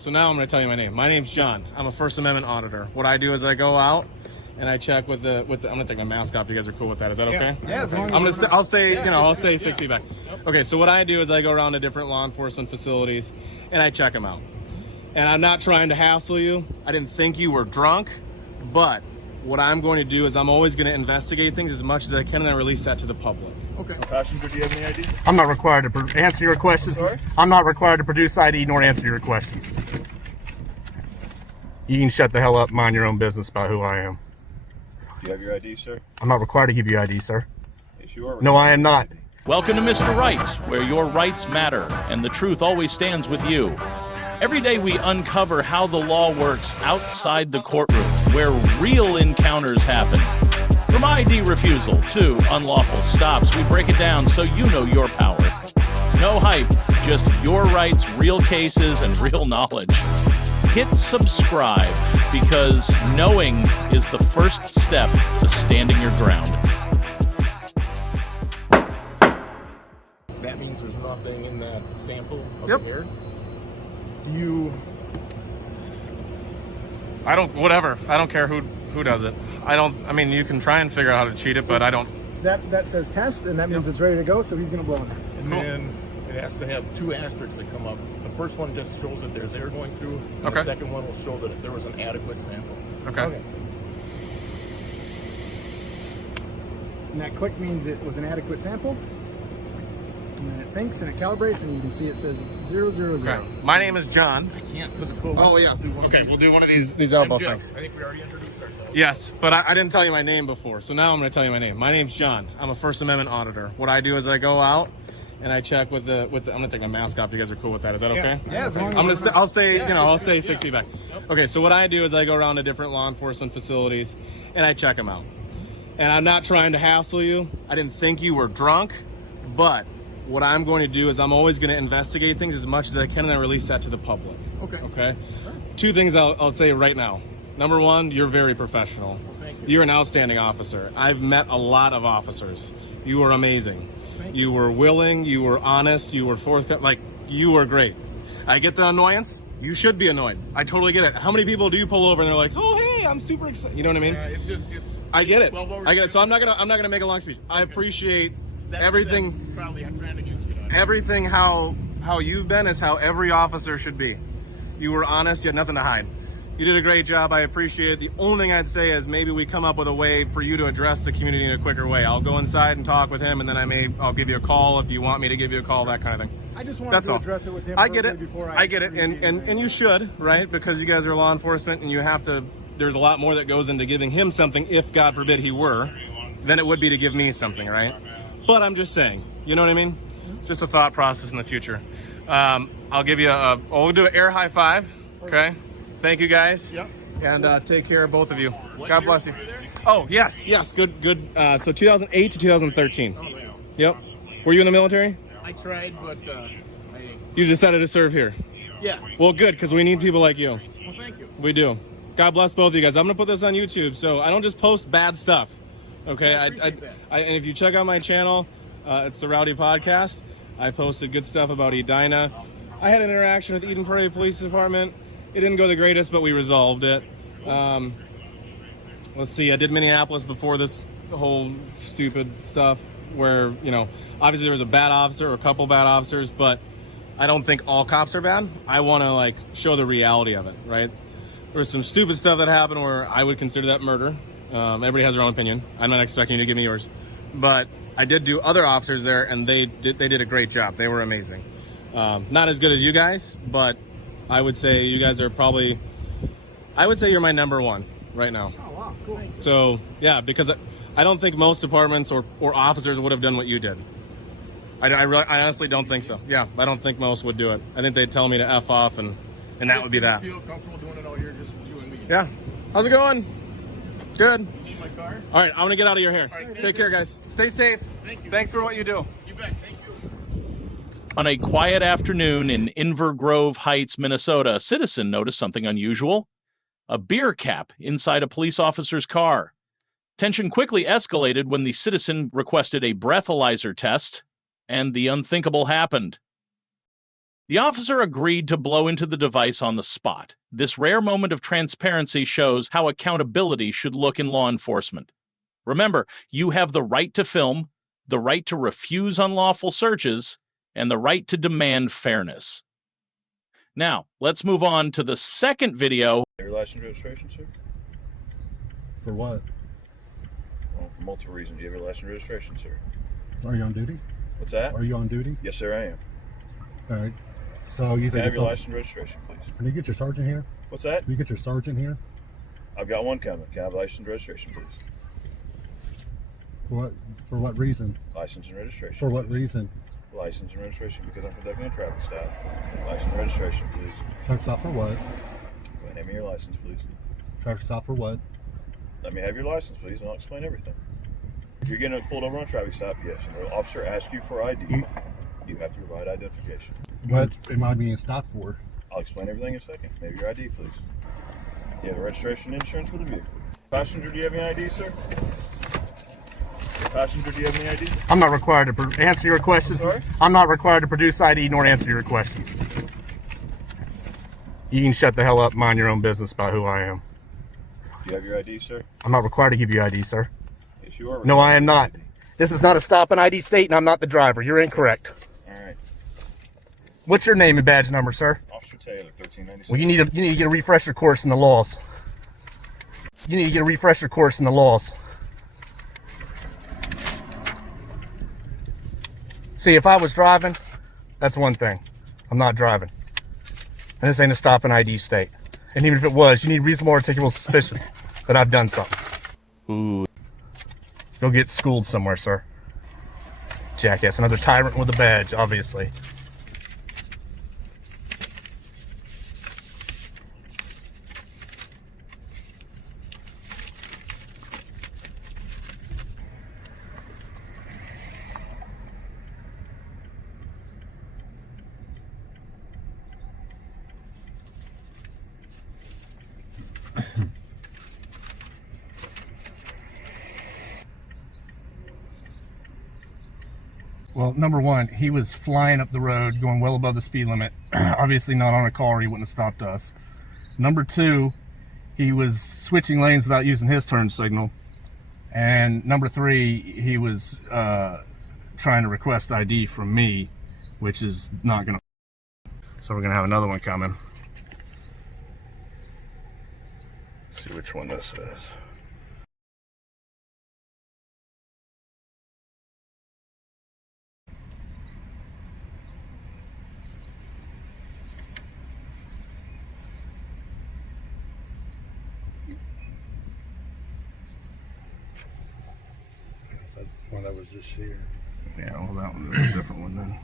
So now I'm going to tell you my name. My name's John. I'm a First Amendment auditor. What I do is I go out and I check with the. I'm going to take my mask off. You guys are cool with that? Is that okay? Yeah. I'll stay. I'll stay 6 feet back. Okay. So what I do is I go around to different law enforcement facilities and I check them out. And I'm not trying to hassle you. I didn't think you were drunk, but what I'm going to do is I'm always going to investigate things as much as I can and then release that to the public. Okay. Passenger, do you have any ID? I'm not required to answer your questions. I'm not required to produce ID nor answer your questions. You can shut the hell up, mind your own business about who I am. Do you have your ID, sir? I'm not required to give you ID, sir. Yes, you are. No, I am not. Welcome to Mr. Rights, where your rights matter and the truth always stands with you. Every day we uncover how the law works outside the courtroom, where real encounters happen. From ID refusal to unlawful stops, we break it down so you know your power. No hype, just your rights, real cases, and real knowledge. Hit subscribe, because knowing is the first step to standing your ground. That means there's nothing in that sample of Yep. the hair? Whatever. I don't care who does it. I mean, you can try and figure out how to cheat it, but I don't. That says test, and that means it's ready to go, so he's going to blow it. And then it has to have two asterisks that come up. The first one just shows that there's air going through, and Okay. the second one will show that there was an adequate sample. Okay. And that click means it was an adequate sample. And then it thinks and it calibrates, and you can see it says 000. Okay. My name is John. I can't put the code. Oh yeah. Okay, we'll do one of these elbow I'm Jeff. things. I think we already introduced ourselves. Yes, but I didn't tell you my name before, so now I'm going to tell you my name. My name's John. I'm a First Amendment auditor. What I do is I go out and I check with the. I'm going to take my mask off. You guys are cool with that? Is that okay? Yeah, as long as I'm we're gonna. not- I'll stay. I'll stay 6 feet back. Okay. So what I do is I go around to different law enforcement facilities and I check them out. And I'm not trying to hassle you. I didn't think you were drunk, but what I'm going to do is I'm always going to investigate things as much as I can and then release that to the public. Okay. Okay. Two things I'll say right now. Number one, you're very professional. thank you. You're an outstanding officer. I've met a lot of officers. You were amazing. You were willing. You were honest. You were forthcoming. Like, you were great. I get the annoyance. You should be annoyed. I totally get it. How many people do you pull over and they're like, "Oh, hey, I'm super excited." You know what I mean? It's I get it. 12 hours I get it. So I'm not gonna make a long speech. I appreciate everything. That's probably I'm trying to use it. Everything how you've been is how every officer should be. You were honest. You had nothing to hide. You did a great job. I appreciate it. The only thing I'd say is maybe we come up with a way for you to address the community in a quicker way. I'll go inside and talk with him, and then I'll give you a call if you want me to give you a call, that kind of thing. I just wanted That's to all. address it with him. I get it. verbally before I get it, and you should, right? Because you guys are law enforcement, and you have to. There's a lot more that goes into giving him something, if God forbid he were, than it would be to give me something, right? But I'm just saying, you know what I mean? Just a thought process in the future. I'll give you we'll do an air high five. Okay. Thank you guys. Yep. And take care of both of you. God bless you. Oh yes. Good. So 2008 to 2013. Oh, yeah. Yep. Were you in the military? I tried, but You decided to serve here. yeah. Well, good, because we need people like you. Well, thank you. We do. God bless both of you guys. I'm gonna put this on YouTube, so I don't just post bad stuff. Okay. I appreciate that. And if you check out my channel, it's the Rowdy Podcast. I posted good stuff about Edina. I had an interaction with Eden Prairie Police Department. It didn't go the greatest, but we resolved it. Let's see. I did Minneapolis before this whole stupid stuff, where obviously there was a bad officer or a couple bad officers, but I don't think all cops are bad. I want to show the reality of it, right? There was some stupid stuff that happened where I would consider that murder. Everybody has their own opinion. I'm not expecting you to give me yours, but I did do other officers there, and they did a great job. They were amazing. Not as good as you guys, but I would say you guys are probably. I would say you're my number one right now. Oh, wow, cool. So yeah, because I don't think most departments or officers would have done what you did. I honestly don't think so. Yeah, I don't think most would do it. I think they'd tell me to F off, and that would be that. Feel comfortable doing it out here, just with you and me. Yeah. How's it going? Good. You need my car? All right, I'm gonna get out of your hair. right, thank Take care, guys. Stay safe. Thank you. Thanks for what you do. You bet. Thank you. On a quiet afternoon in Inver Grove Heights, Minnesota, a citizen noticed something unusual: a beer cap inside a police officer's car. Tension quickly escalated when the citizen requested a breathalyzer test, and the unthinkable happened. The officer agreed to blow into the device on the spot. This rare moment of transparency shows how accountability should look in law enforcement. Remember, you have the right to film, the right to refuse unlawful searches, and the right to demand fairness. Now, let's move on to the second video. Your license registration, sir? For what? Well, for multiple reasons. Do you have your license registration, sir? Are you on duty? What's that? Are you on duty? Yes, sir, I am. All right. So you Can I think have it's your all... license registration, please? Can you get your sergeant here? What's that? Can you get your sergeant here? I've got one coming. Can I have license registration, please? For what reason? License and registration. For what please. reason? License and registration because I'm conducting a traffic stop. License and registration, please. Traffic stop for what? Go ahead and hand me your license, please. Traffic stop for what? Let me have your license, please, and I'll explain everything. If you're getting pulled over on a traffic stop, yes, and the officer asks you for ID, you have to provide identification. What am I being stopped for? I'll explain everything in a second. Maybe your ID, please. Do you have the registration and insurance for the vehicle? Passenger, do you have any ID, sir? Passenger, do you have any ID? I'm not required to answer your questions. Sorry? I'm not required to produce ID nor answer your questions. You can shut the hell up, mind your own business about who I am. Do you have your ID, sir? I'm not required to give you ID, sir. Yes, you are. No, I am not. This is not a stop and ID state, and I'm not the driver. You're incorrect. All right. What's your name and badge number, sir? Officer Taylor, 1396. Well, you need to get a refresher course in the laws. You need to get a refresher course in the laws. See, if I was driving, that's one thing. I'm not driving. And this ain't a stop and ID state. And even if it was, you need reasonable articulable suspicion that I've done something. Ooh. Go get schooled somewhere, sir. Jackass, another tyrant with a badge, obviously. Well, number one, he was flying up the road, going well above the speed limit. Obviously not on a car, he wouldn't have stopped us. Number two, he was switching lanes without using his turn signal. And number three, he was trying to request ID from me, which is not gonna. So we're gonna have another one coming. Let's see which one this is. Well, that was just here. Yeah, well, that one is a different one then.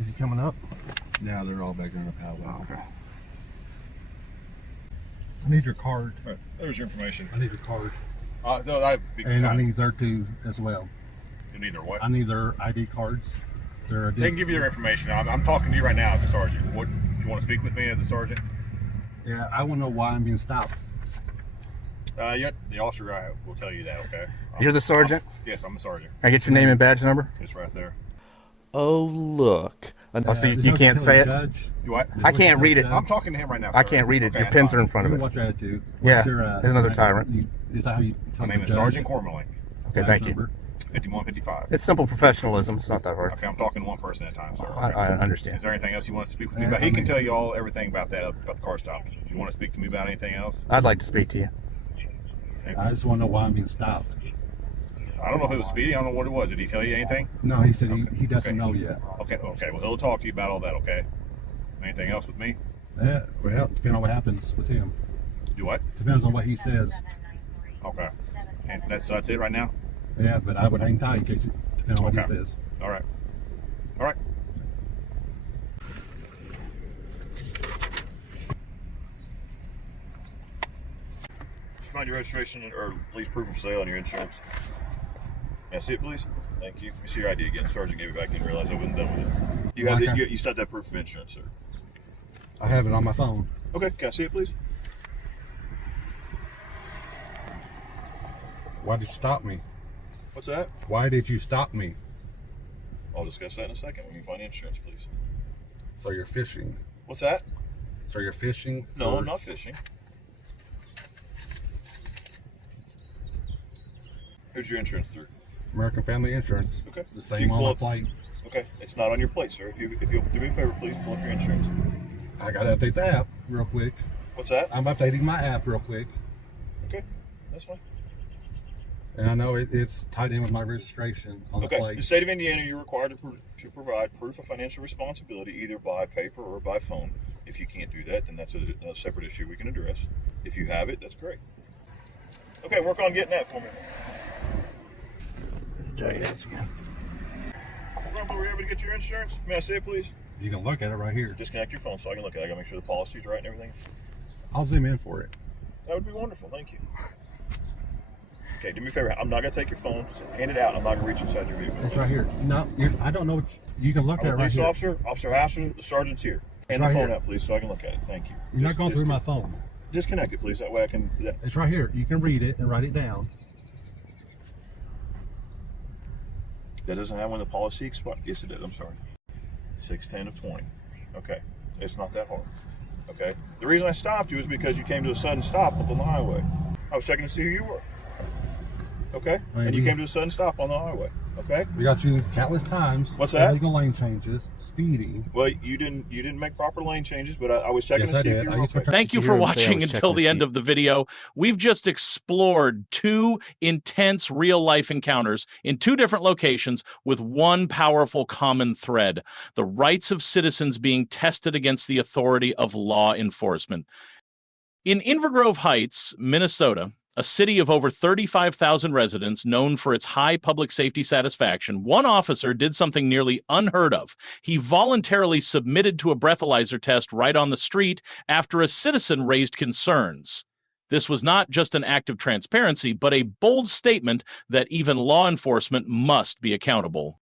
Is he coming up? Yeah, they're all back in the padlock. Okay. I need your card. All right, there's your information. I need your card. No, that'd be And I fine. need their two as well. You need their what? I need their ID cards. Their They can give you their information. I'm talking to you right now as a sergeant. What, do you want to speak with me as a sergeant? Yeah, I want to know why I'm being stopped. Yeah, the officer will tell you that, okay? You're the sergeant? Yes, I'm the sergeant. Can I get your name and badge number? It's right there. Oh, look. Oh, so you There's no can't telling say it? Judge. You what? I can't read it. I'm talking to him right now, sir. I can't read it. Okay, Your that's pins fine. are in front of What's it. your attitude? Yeah, What's your, there's another tyrant. Is that how you My tell name the is judge? Sergeant Cormerling. Okay, Badge thank you. number? 5155. It's simple professionalism. It's not that hard. Okay, I'm talking to one person at a time, sir. I understand. Is there anything else you want to speak with me Yeah, about? He I can mean- tell you all everything about that, about the car stop. Do you want to speak to me about anything else? I'd like to speak to you. I just want to know why I'm being stopped. I don't know if it was speeding. I don't know what it was. Did he tell you anything? No, he said Okay, he doesn't okay. know yet. Okay. Well, he'll talk to you about all that, okay? Anything else with me? Yeah, well, depending on what happens with him. Do what? Depends on what he says. Okay. And that's it right now? Yeah, but I would hang tight in case, depending on what Okay. he says. All right. All right. Just find your registration or at least proof of sale and your insurance. Can I see it, please? Thank you. Let me see your ID again. Sergeant gave it back. Didn't realize I wasn't done with it. You have Okay. you still have that proof of insurance, sir. I have it on my phone. Okay. Can I see it, please? Why did you stop me? What's that? Why did you stop me? I'll discuss that in a second when you find the insurance, please. So you're fishing. What's that? So you're fishing? No, I'm not fishing. Who's your insurance through? American Family Insurance. Okay. The You same on pull my up- plate. Okay, it's not on your plate, sir. If you'll do me a favor, please pull up your insurance. I gotta update the app real quick. What's that? I'm updating my app real quick. Okay, that's fine. And I know it's tied in with my registration on the Okay, plate. in the state of Indiana, you're required to provide proof of financial responsibility either by paper or by phone. If you can't do that, then that's a separate issue we can address. If you have it, that's great. Okay, work on getting that for me. Grandpa, were you able to get your insurance? May I see it, please? You can look at it right here. Disconnect your phone so I can look at it. I gotta make sure the policy's right and everything. I'll zoom in for it. That would be wonderful. Thank you. Okay, do me a favor. I'm not gonna take your phone. Just hand it out. I'm not gonna reach inside your vehicle. It's right here. No, I don't know. You can look I'm at a it right police here. officer. Officer Hassler, the sergeant's here. Hand Right the phone here. out, please, so I can look at it. Thank you. You're not going through my phone. Disconnect it, please. That way I can. It's right here. You can read it and write it down. That doesn't have when the policy expires. Yes, it does. I'm sorry. 6/10 of 20. Okay. It's not that hard. Okay. The reason I stopped you is because you came to a sudden stop up on the highway. I was checking to see who you were. Okay. Right, And you came to a sudden stop on the highway. Okay. We got you countless times. What's that? Illegal lane changes, speeding. Well, you didn't make proper lane changes, but I was checking Yes, to I see if did. you I were used to okay. Thank you You for heard him say I watching was until checking the to end see. of the video. We've just explored two intense real-life encounters in two different locations with one powerful common thread: the rights of citizens being tested against the authority of law enforcement. In Inver Grove Heights, Minnesota, a city of over 35,000 residents known for its high public safety satisfaction, one officer did something nearly unheard of. He voluntarily submitted to a breathalyzer test right on the street after a citizen raised concerns. This was not just an act of transparency, but a bold statement that even law enforcement must be accountable.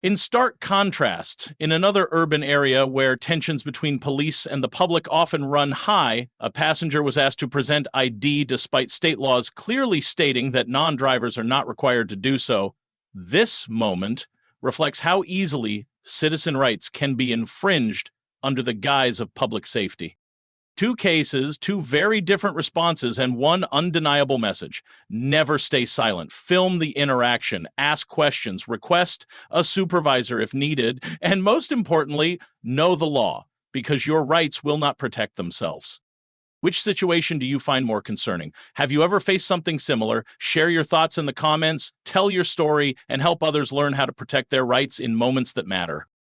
In stark contrast, in another urban area where tensions between police and the public often run high, a passenger was asked to present ID despite state laws clearly stating that non-drivers are not required to do so. This moment reflects how easily citizen rights can be infringed under the guise of public safety. Two cases, two very different responses, and one undeniable message. Never stay silent. Film the interaction. Ask questions. Request a supervisor if needed. And most importantly, know the law, because your rights will not protect themselves. Which situation do you find more concerning? Have you ever faced something similar? Share your thoughts in the comments, tell your story, and help others learn how to protect their rights in moments that matter.